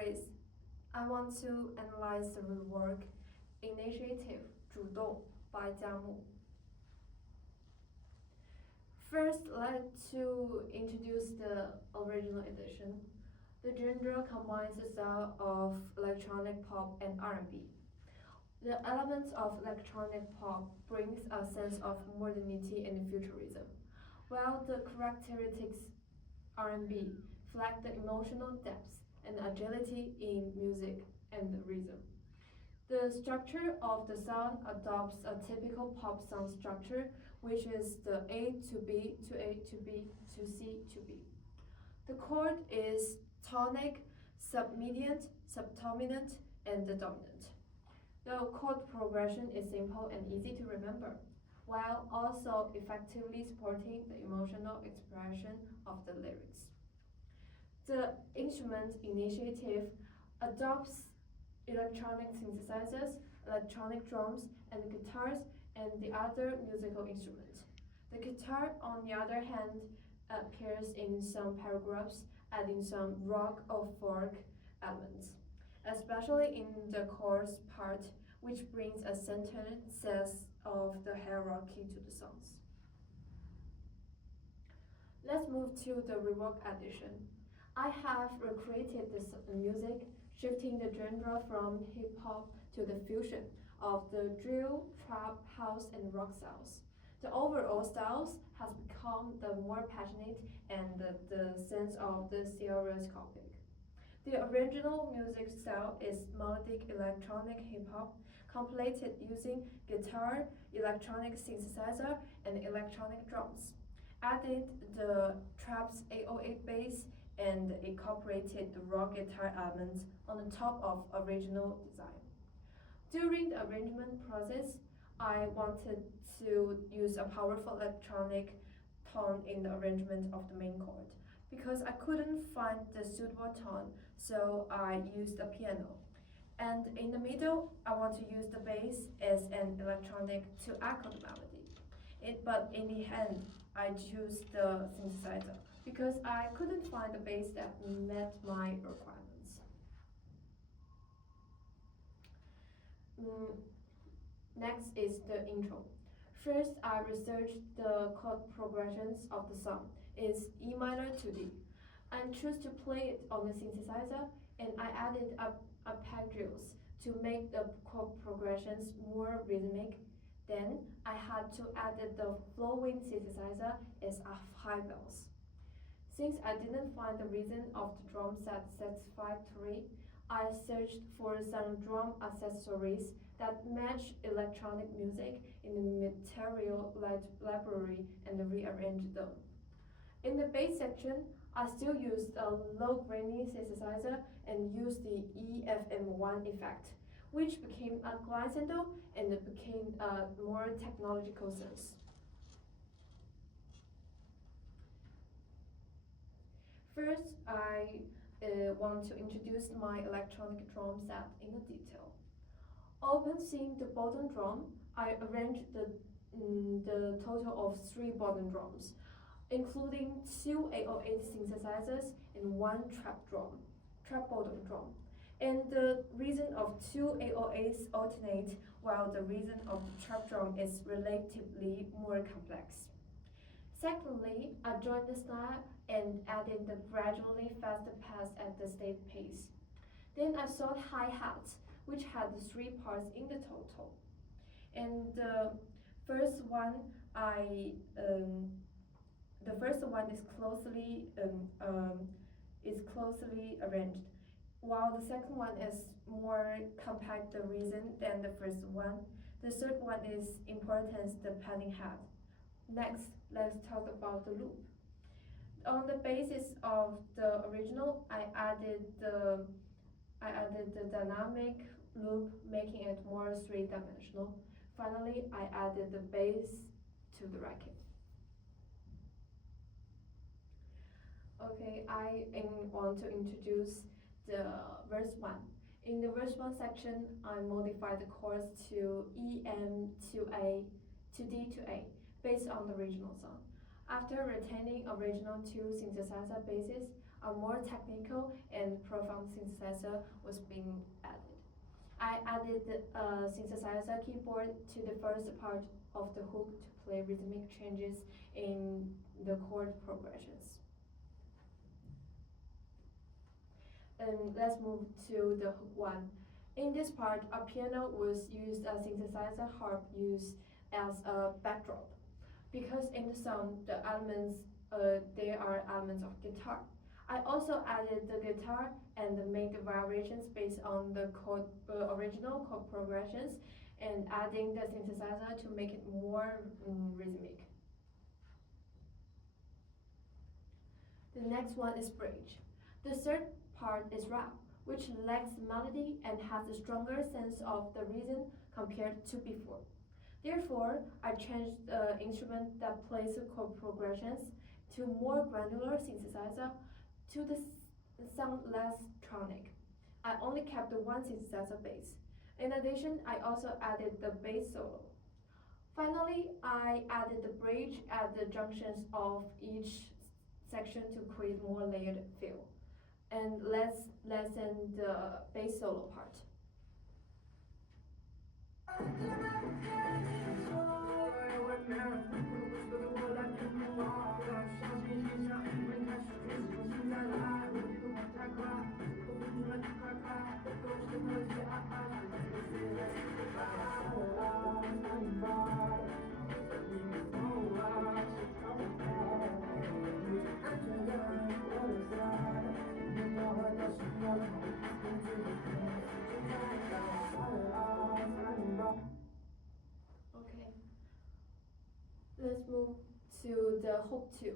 series, I want to analyze the rework Initiative 主动 by Jiamu. First, let's introduce the original edition. The genre combines a style of electronic pop and R&B. The elements of electronic pop brings a sense of modernity and futurism, while the characteristics R&B flag the emotional depth and agility in music and rhythm. The structure of the song adopts a typical pop song structure, which is the A to B to A to B to C to B. The chord is tonic, submediant, subdominant, and the dominant. The chord progression is simple and easy to remember, while also effectively supporting the emotional expression of the lyrics. The instrument initiative adopts electronic synthesizers, electronic drums, and guitars, and the other musical instruments. The guitar, on the other hand, appears in some paragraphs, adding some rock or folk elements, especially in the chorus part, which brings a sense of the hierarchy to the songs. Let's move to the rework edition. I have recreated this music, shifting the genre from hip-hop to the fusion of the drill, trap, house, and rock styles. The overall styles has become the more passionate and the sense of the stereoscopic. The original music style is melodic electronic hip-hop, completed using guitar, electronic synthesizer, and electronic drums. Added the trap's 808 bass and incorporated the rock guitar elements on the top of original design. During the arrangement process, I wanted to use a powerful electronic tone in the arrangement of the main chord. Because I couldn't find the suitable tone, so I used the piano. And in the middle, I want to use the bass as an electronic to echo the melody. But in the end, I chose the synthesizer because I couldn't find the bass that met my requirements. Next is the intro. First, I researched the chord progressions of the song. It's E minor to D. I chose to play it on the synthesizer, and I added arpeggios to make the chord progressions more rhythmic. Then I had to add the flowing synthesizer as a high bells. Since I didn't find the reason of the drum set satisfactory, I searched for some drum accessories that match electronic music in the material library and rearranged them. In the bass section, I still used a low-grainy synthesizer and used the EFM1 effect, which became a glissando and it became a more technological sense. First, I want to introduce my electronic drum set in detail. Open seeing the bottom drum, I arranged the total of 3 bottom drums, including 2 808 synthesizers and 1 trap bottom drum. And the reason of 2 808s alternate, while the reason of the trap drum is relatively more complex. Secondly, I joined the snare and added the gradually faster pass at the state pace. Then I saw hi-hats, which had 3 parts in the total. And the first one is closely arranged, while the second one is more compact the reason than the first one. The third one is importance the padding head. Next, let's talk about the loop. On the basis of the original, I added the dynamic loop, making it more 3-dimensional. Finally, I added the bass to the racket. Okay, I want to introduce the verse 1. In the verse 1 section, I modified the chords to E, M to A to D to A, based on the original song. After retaining original 2 synthesizer basses, a more technical and profound synthesizer was being added. I added a synthesizer keyboard to the first part of the hook to play rhythmic changes in the chord progressions. And let's move to the hook 1. In this part, a piano was used as synthesizer harp used as a backdrop. Because in the song, the elements, they are elements of guitar. I also added the guitar and made the variations based on the original chord progressions and adding the synthesizer to make it more rhythmic. The next one is bridge. The third part is rap, which lacks melody and has a stronger sense of the rhythm compared to before. Therefore, I changed the instrument that plays the chord progressions to more granular synthesizer to the sound less tronic. I only kept the one synthesizer bass. In addition, I also added the bass solo. Finally, I added the bridge at the junctions of each section to create more layered feel. And let's listen the bass solo part. Okay, let's move to the hook 2.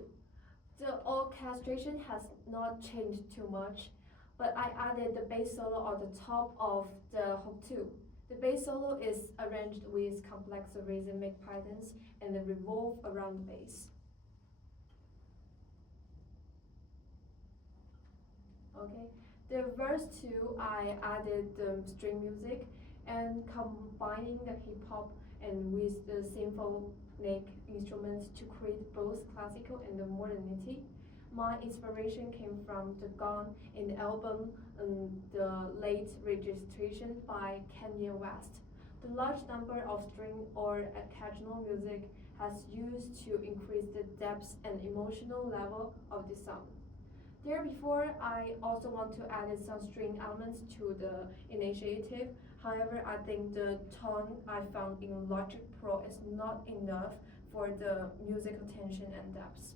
The orchestration has not changed too much, but I added the bass solo on the top of the hook 2. The bass solo is arranged with complex rhythmic patterns and revolve around the bass. Okay, the verse 2, I added the string music and combining the hip hop and with the symphonic instruments to create both classical and the modernity. My inspiration came from the Gone in the album The Late Registration by Kanye West. The large number of string or occasional music has used to increase the depth and emotional level of the song. Therefore, I also want to add some string elements to the initiative. However, I think the tone I found in Logic Pro is not enough for the musical tension and depth.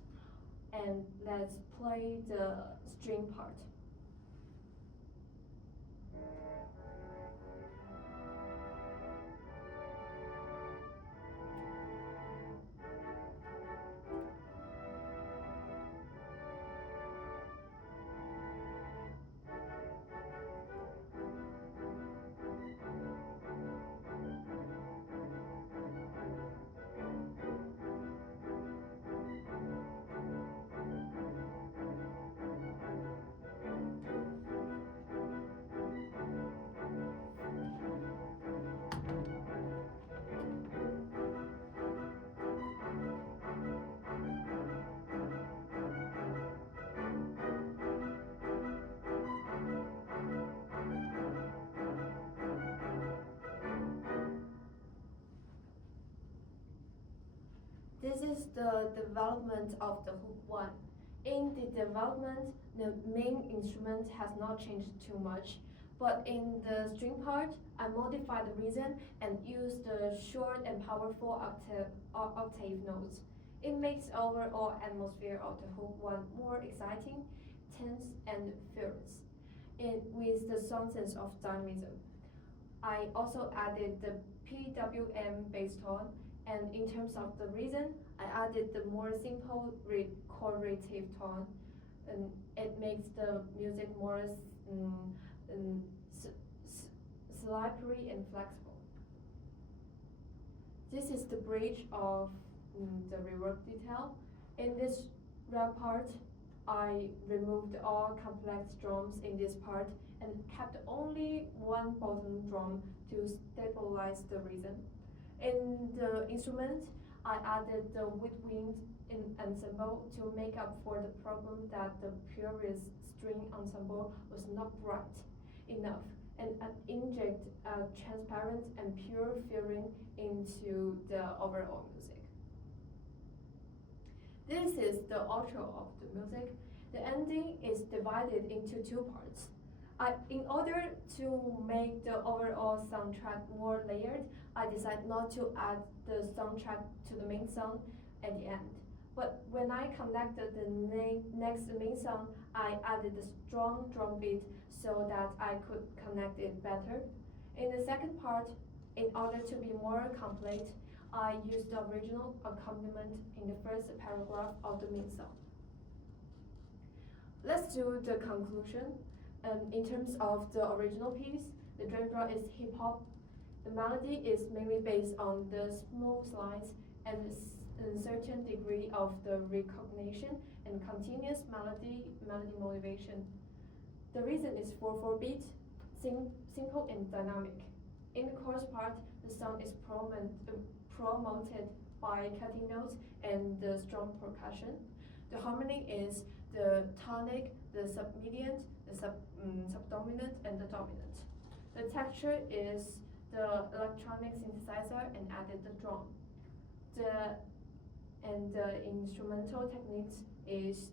And let's play the string part. This is the development of the hook 1. In the development, the main instrument has not changed too much, but in the string part, I modified the rhythm and used the short and powerful octave notes. It makes the overall atmosphere of the hook 1 more exciting, tense, and fierce, with the strong sense of dynamism. I also added the PWM bass tone, and in terms of the rhythm, I added the more simple chordative tone, and it makes the music more slippery and flexible. This is the bridge of the reverb detail. In this rap part, I removed all complex drums in this part and kept only one bottom drum to stabilize the rhythm. In the instrument, I added the woodwind ensemble to make up for the problem that the previous string ensemble was not bright enough and inject a transparent and pure feeling into the overall music. This is the outro of the music. The ending is divided into two parts. In order to make the overall soundtrack more layered, I decided not to add the soundtrack to the main song at the end. But when I connected the next main song, I added a strong drum beat so that I could connect it better. In the second part, in order to be more complete, I used the original accompaniment in the first paragraph of the main song. Let's do the conclusion. In terms of the original piece, the genre is hip hop. The melody is mainly based on the smooth lines and a certain degree of the recognition and continuous melody motivation. The reason is 4/4 beat, simple and dynamic. In the chorus part, the song is promoted by cutting notes and the strong percussion. The harmony is the tonic, the submedian, the subdominant, and the dominant. The texture is the electronic synthesizer and added the drum. The instrumental techniques is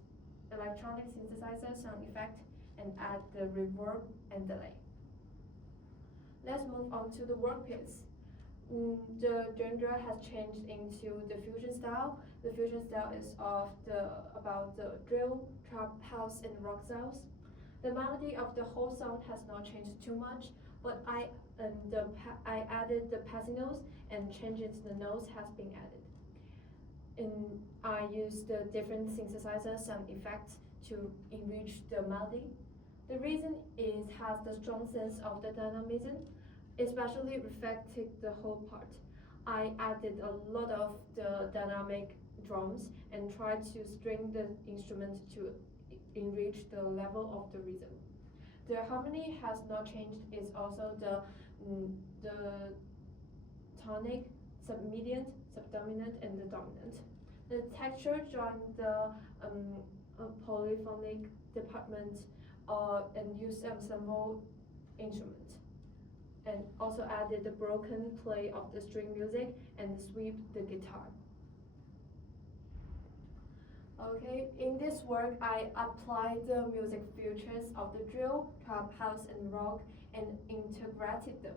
electronic synthesizer sound effect and add the reverb and delay. Let's move on to the work piece. The genre has changed into the fusion style. The fusion style is about the drill, trap, house, and rock styles. The melody of the whole song has not changed too much, but I added the passing notes and changes the notes has been added. And I used the different synthesizer sound effects to enrich the melody. The reason is has the strong sense of the dynamism, especially reflecting the whole part. I added a lot of the dynamic drums and tried to string the instrument to enrich the level of the rhythm. The harmony has not changed. It's also the tonic, submedian, subdominant, and the dominant. The texture joined the polyphonic department and used ensemble instrument. And also added the broken play of the string music and sweep the guitar. Okay, in this work, I applied the music features of the drill, trap, house, and rock and integrated them.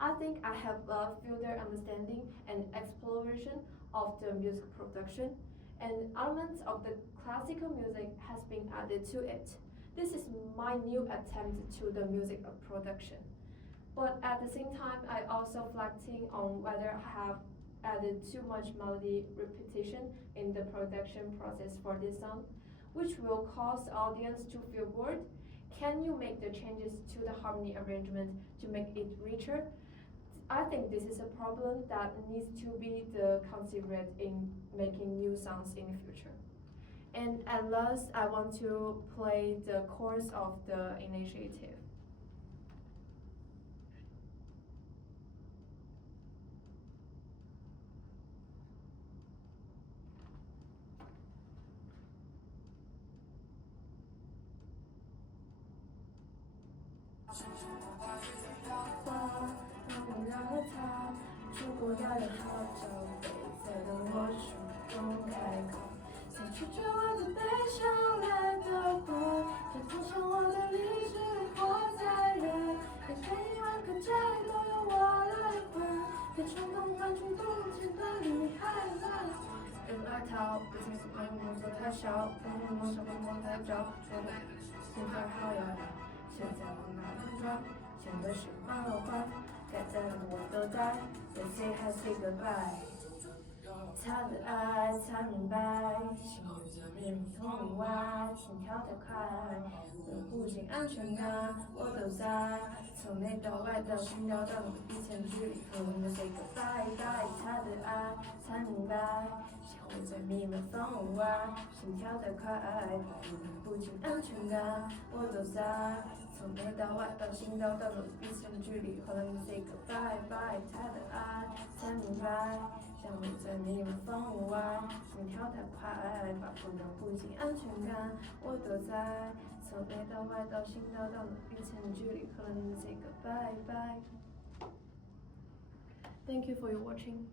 I think I have a further understanding and exploration of the music production, and elements of the classical music has been added to it. This is my new attempt to the music production. But at the same time, I also reflecting on whether I have added too much melody repetition in the production process for this song, which will cause the audience to feel bored. Can you make the changes to the harmony arrangement to make it richer? I think this is a problem that needs to be considered in making new songs in the future. And at last, I want to play the chorus of the initiative.如果要有好酒杯，再等我主动开口，谁拒绝我的悲伤来得快，谁投降我的理智活在人，每个一万个家里都由我来管，别冲动换出动情的女孩们。人儿逃，不仅是朋友工作太少，朋友上班忙太早，觉得心态好摇摇。现在往哪里转？前的是马老花，该在的我都在。Let's say hi, say goodbye。他的爱才明白，心有着秘密痛外，心跳太快，我不仅安全感，我都在。从内到外到心跳到每一天距离，和我 say goodbye bye。他的爱才明白，心会在密码缝外，心跳太快，我不仅安全感，我都在。从内到外到心到到努力成距离，后来你 say goodbye bye，他的爱才明白，像围在密码房屋外，心跳太快，把不能不尽安全感，我都在。从内到外到心到到努力成距离，后来你 say goodbye bye。Thank you for your watching.